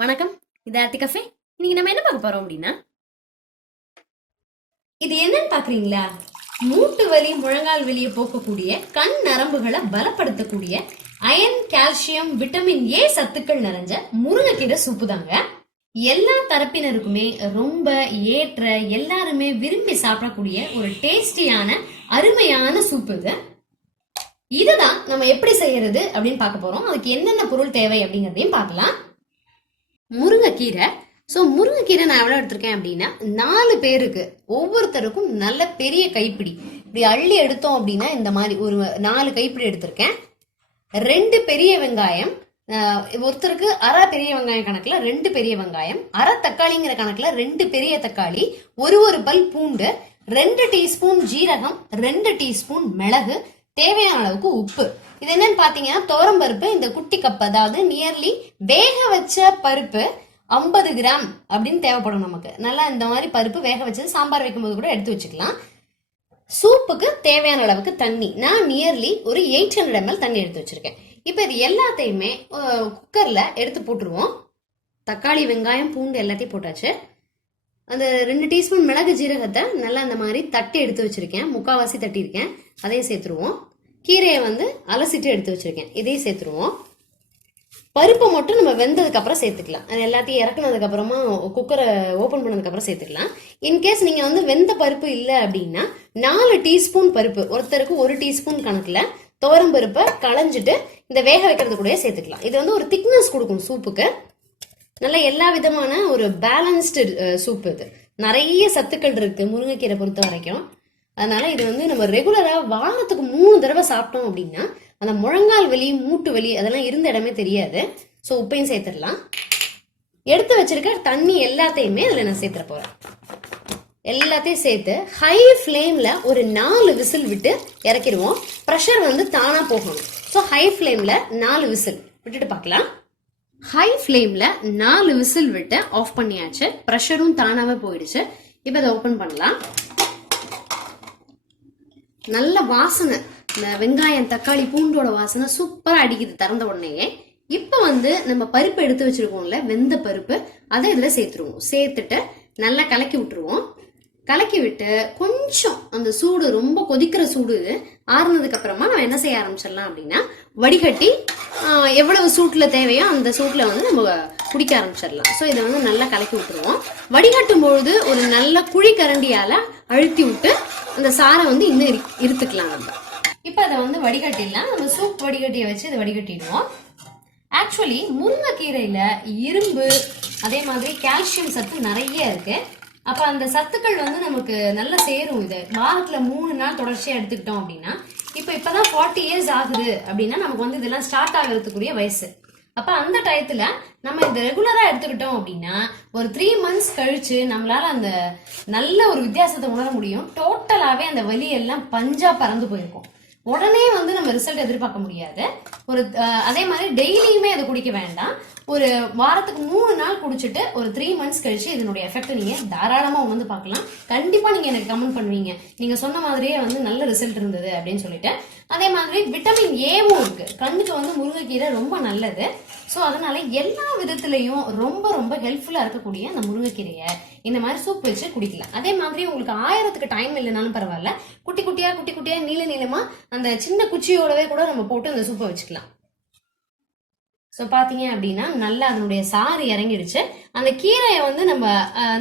வணக்கம், இது ஆர்த்தி கஃபே. இன்னைக்கு நம்ம என்ன பார்க்க போறோம் அப்படின்னா, இது என்னன்னு பாக்குறீங்களா? மூட்டு வலி, முழங்கால் வலியை போக்கக்கூடிய, கண் நரம்புகளை பலப்படுத்தக்கூடிய அயன், கால்சியம், விட்டமின் ஏ சத்துக்கள் நிறைஞ்ச முருங்கைக்கீரை சூப்பு தாங்க. எல்லா தரப்பினருக்குமே ரொம்ப ஏற்ற, எல்லாருமே விரும்பி சாப்பிடக்கூடிய ஒரு டேஸ்டியான அருமையான சூப்பு இது. இதுதான் நம்ம எப்படி செய்யறது அப்படின்னு பார்க்க போறோம். அதுக்கு என்னென்ன பொருள் தேவை அப்படிங்கறதையும் பார்க்கலாம். முருங்கைக்கீரை. ஸோ முருங்கைக்கீரை நான் எவ்வளோ எடுத்திருக்கேன் அப்படின்னா, 4 பேருக்கு ஒவ்வொருத்தருக்கும் நல்ல பெரிய கைப்பிடி இப்படி அள்ளி எடுத்தோம் அப்படின்னா இந்த மாதிரி ஒரு 4 கைப்பிடி எடுத்திருக்கேன். 2 பெரிய வெங்காயம், ஒருத்தருக்கு அரை பெரிய வெங்காயம் கணக்குல 2 பெரிய வெங்காயம், அரை தக்காளிங்கிற கணக்குல 2 பெரிய தக்காளி, ஒரு பல் பூண்டு, 2 டீஸ்பூன் ஜீரகம், 2 டீஸ்பூன் மிளகு, தேவையான அளவுக்கு உப்பு. இது என்னன்னு பாத்தீங்கன்னா துவரம் பருப்பு, இந்த குட்டி கப், அதாவது நியர்லி வேக வச்ச பருப்பு 50 கிராம் அப்படின்னு தேவைப்படும் நமக்கு. நல்லா இந்த மாதிரி பருப்பு வேக வச்சது சாம்பார் வைக்கும்போது கூட எடுத்து வச்சுக்கலாம். சூப்புக்கு தேவையான அளவுக்கு தண்ணி, நான் நியர்லி ஒரு 800 ml தண்ணி எடுத்து வச்சிருக்கேன். இப்போ இது எல்லாத்தையுமே குக்கர்ல எடுத்து போட்டுருவோம். தக்காளி, வெங்காயம், பூண்டு எல்லாத்தையும் போட்டாச்சு. அந்த 2 டீஸ்பூன் மிளகு ஜீரகத்தை நல்லா இந்த மாதிரி தட்டி எடுத்து வச்சிருக்கேன், முக்காவாசி தட்டி இருக்கேன், அதையும் சேர்த்துருவோம். கீரையை அலசிட்டு எடுத்து வச்சிருக்கேன், இதையும் சேர்த்துருவோம். பருப்பை மட்டும் நம்ம வெந்ததுக்கு அப்புறம் சேர்த்துக்கலாம். அது எல்லாத்தையும் இறக்குனதுக்கு அப்புறமா குக்கரை ஓபன் பண்ணதுக்கு அப்புறம் சேர்த்துக்கலாம். இன்கேஸ் நீங்க வெந்த பருப்பு இல்லை அப்படின்னா 4 டீஸ்பூன் பருப்பு, ஒருத்தருக்கு 1 டீஸ்பூன் கணக்குல துவரம் பருப்பை களைஞ்சிட்டு இந்த வேக வைக்கிறது கூட சேர்த்துக்கலாம். இது ஒரு திக்னஸ் கொடுக்கும் சூப்புக்கு. நல்ல எல்லா விதமான ஒரு பேலன்ஸ்டு சூப். இது நிறைய சத்துக்கள் இருக்கு முருங்கைக்கீரை பொறுத்த வரைக்கும். அதனால இது நம்ம ரெகுலரா வாரத்துக்கு 3 தடவை சாப்பிட்டோம் அப்படின்னா அந்த முழங்கால் வலி, மூட்டு வலி அதெல்லாம் இருந்த இடமே தெரியாது. ஸோ உப்பையும் சேர்த்துடலாம். எடுத்து வச்சிருக்க தண்ணி எல்லாத்தையுமே அதில் நான் சேர்த்துற போறேன். எல்லாத்தையும் சேர்த்து ஹை ஃப்ளேம்ல ஒரு 4 விசில் விட்டு இறக்கிடுவோம். ப்ரெஷர் தானா போகணும். ஸோ ஹை ஃப்ளேம்ல 4 விசில் விட்டுட்டு பார்க்கலாம். ஹை ஃப்ளேம்ல 4 விசில் விட்டு ஆஃப் பண்ணியாச்சு. ப்ரெஷரும் தானாவே போயிடுச்சு. இப்போ அதை ஓபன் பண்ணலாம். நல்ல வாசனை, இந்த வெங்காயம், தக்காளி, பூண்டோட வாசனை சூப்பரா அடிக்குது திறந்த உடனே. இப்ப நம்ம பருப்பு எடுத்து வச்சிருக்கோம்ல, வெந்த பருப்பு, அதை இதுல சேர்த்துருவோம். சேர்த்துட்டு நல்லா கலக்கி விட்டுருவோம். கலக்கி விட்டு கொஞ்சம் அந்த சூடு, ரொம்ப கொதிக்கிற சூடு ஆறுனதுக்கு அப்புறமா நம்ம என்ன செய்ய ஆரம்பிச்சிடலாம் அப்படின்னா, வடிகட்டி எவ்வளவு சூட்ல தேவையோ அந்த சூட்ல நம்ம குடிக்க ஆரம்பிச்சிடலாம். ஸோ இதை நல்லா கலக்கி விட்டுருவோம். வடிகட்டும் பொழுது ஒரு நல்ல குழி கரண்டியால அழுத்தி விட்டு அந்த சாரை இன்னும் இருத்துக்கலாம். நம்ம இப்ப அதை வடிகட்டிடலாம். நம்ம சூப் வடிகட்டியை வச்சு இதை வடிகட்டிடுவோம். ஆக்சுவலி முருங்கைக்கீரையில இரும்பு, அதே மாதிரி கால்சியம் சத்து நிறைய இருக்கு. அப்ப அந்த சத்துக்கள் நமக்கு நல்ல சேரும். இது வாரத்துல 3 நாள் தொடர்ச்சியா எடுத்துக்கிட்டோம் அப்படின்னா, இப்பதான் 40 இயர்ஸ் ஆகுது அப்படின்னா நமக்கு இதெல்லாம் ஸ்டார்ட் ஆகிறதுக்குரிய வயசு. அப்ப அந்த டயத்துல நம்ம இந்த ரெகுலரா எடுத்துக்கிட்டோம் அப்படின்னா ஒரு 3 months கழிச்சு நம்மளால அந்த நல்ல ஒரு வித்தியாசத்தை உணர முடியும். டோட்டலாவே அந்த வலி எல்லாம் பஞ்சா பறந்து போயிருக்கும். உடனே நம்ம ரிசல்ட் எதிர்பார்க்க முடியாது. ஒரு அதே மாதிரி டெய்லியுமே அதை குடிக்க வேண்டாம். ஒரு வாரத்துக்கு 3 நாள் குடிச்சிட்டு ஒரு 3 months கழிச்சு இதனுடைய எஃபெக்ட் நீங்க தாராளமா பார்க்கலாம். கண்டிப்பா நீங்க எனக்கு கமெண்ட் பண்ணுவீங்க, நீங்க சொன்ன மாதிரியே நல்ல ரிசல்ட் இருந்தது அப்படின்னு சொல்லிட்டு. அதே மாதிரி விட்டமின் ஏவும் இருக்கு. கண்ணுக்கு முருங்கைக்கீரை ரொம்ப நல்லது. ஸோ அதனால எல்லா விதத்திலையும் ரொம்ப ரொம்ப ஹெல்ப்ஃபுல்லா இருக்கக்கூடிய அந்த முருங்கைக்கீரையை இந்த மாதிரி சூப் வச்சு குடிக்கலாம். அதே மாதிரி உங்களுக்கு ஆயிரத்துக்கு டைம் இல்லைனாலும் பரவாயில்ல, குட்டி குட்டியா நீள நீளமா அந்த சின்ன குச்சியோடவே கூட நம்ம போட்டு அந்த சூப்பை வச்சுக்கலாம். ஸோ பார்த்தீங்க அப்படின்னா நல்லா அதனுடைய சாறு இறங்கிடுச்சு. அந்த கீரையை நம்ம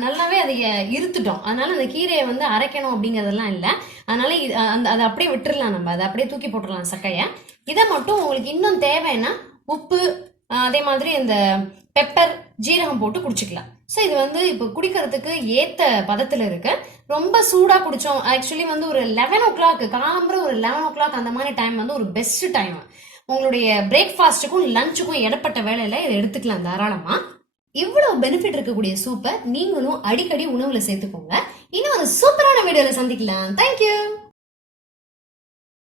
நல்லாவே அதை இருத்துட்டோம். அதனால அந்த கீரையை அரைக்கணும் அப்படிங்கிறதெல்லாம் இல்லை. அதனால அதை அப்படியே விட்டுறலாம். நம்ம அதை அப்படியே தூக்கி போட்டுடலாம் சக்கையை. இதை மட்டும் உங்களுக்கு இன்னும் தேவைன்னா உப்பு, அதே மாதிரி இந்த பெப்பர், ஜீரகம் போட்டு குடிச்சுக்கலாம். ஸோ இது இப்போ குடிக்கிறதுக்கு ஏத்த பதத்துல இருக்கு. ரொம்ப சூடா குடிச்சோம். ஆக்சுவலி ஒரு 11 o'clock காலம்புற ஒரு 11 o'clock அந்த மாதிரி டைம் ஒரு பெஸ்ட் டைம். உங்களுடைய பிரேக்ஃபாஸ்ட்டுக்கும் லஞ்சுக்கும் இடப்பட்ட வேலையில இதை எடுத்துக்கலாம் தாராளமா. இவ்வளவு பெனிஃபிட் இருக்கக்கூடிய சூப்பை நீங்களும் அடிக்கடி உணவுல சேர்த்துக்கோங்க. இன்னும் ஒரு சூப்பரான வீடியோல சந்திக்கலாம். தேங்க்யூ.